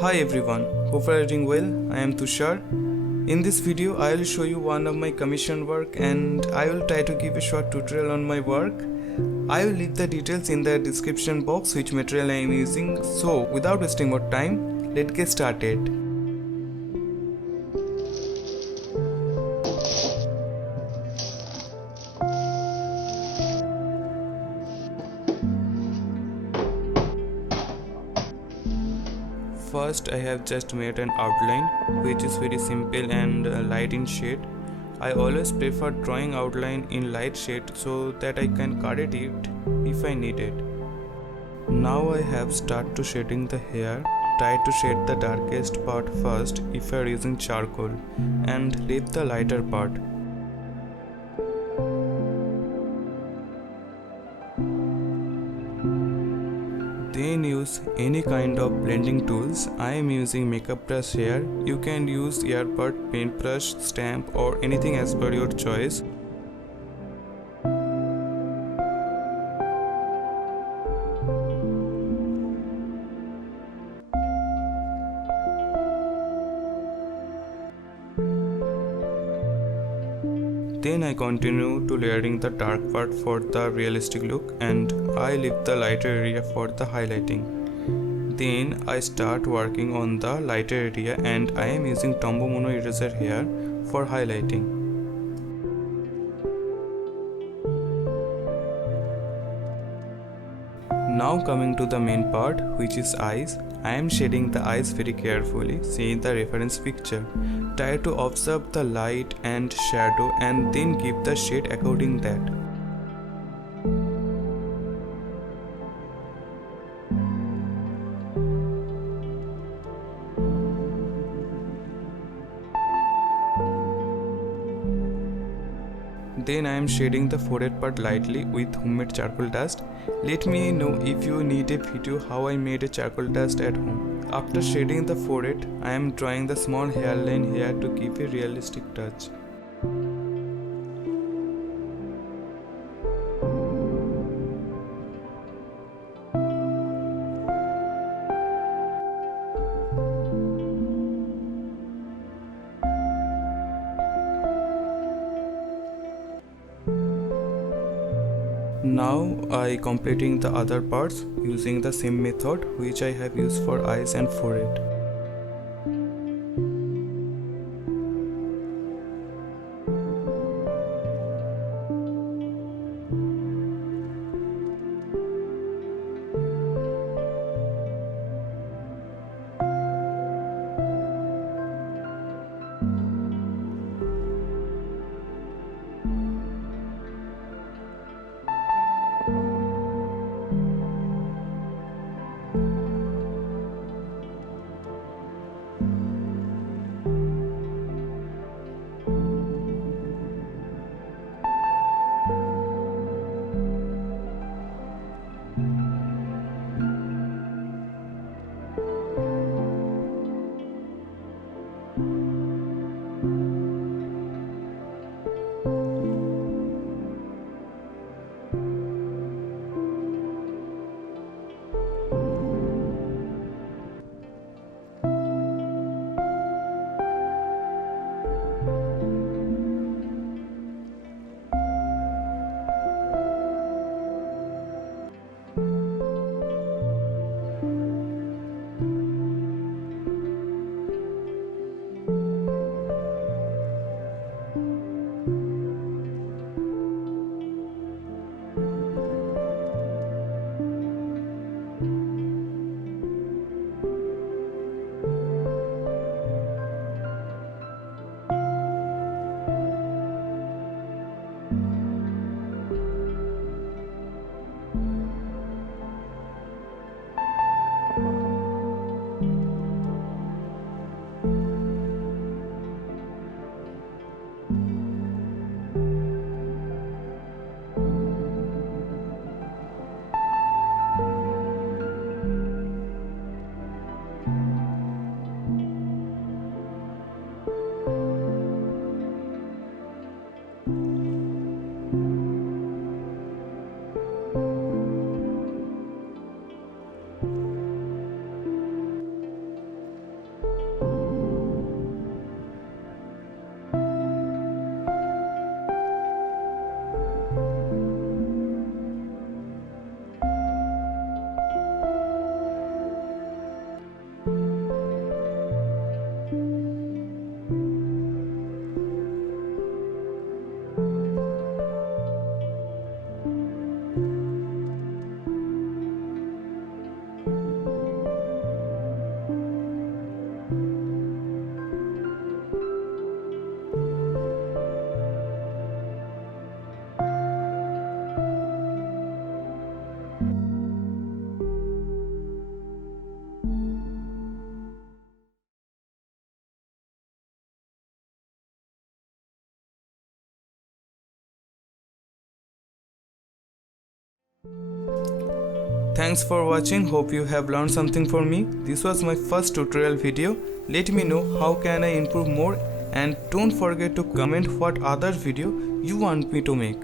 Hi everyone, hope you are doing well. I am Tushar. In this video I will show you one of my commission work and I will try to give a short tutorial on my work. I will leave the details in the description box which material I am using. So without wasting more time, let's get started. First, I have just made an outline which is very simple and light in shade. I always prefer drawing outline in light shade so that I can correct it if I need it. Now I have started to shading the hair. Try to shade the darkest part first if you are using charcoal and leave the lighter part. Then use any kind of blending tools. I am using makeup brush here. You can use earbud, paintbrush, stamp or anything as per your choice. Then I continue to layering the dark part for the realistic look and I leave the lighter area for the highlighting. Then I start working on the lighter area and I am using Tombow Mono eraser here for highlighting. Now coming to the main part, which is eyes. I am shading the eyes very carefully, seeing the reference picture. Try to observe the light and shadow and then give the shade according that. Then I am shading the forehead part lightly with homemade charcoal dust. Let me know if you need a video how I made a charcoal dust at home. After shading the forehead, I am drawing the small hairline here to give a realistic touch. Now I completing the other parts using the same method which I have used for eyes and forehead. Thanks for watching. Hope you have learned something from me. This was my first tutorial video. Let me know how can I improve more, and don't forget to comment what other video you want me to make.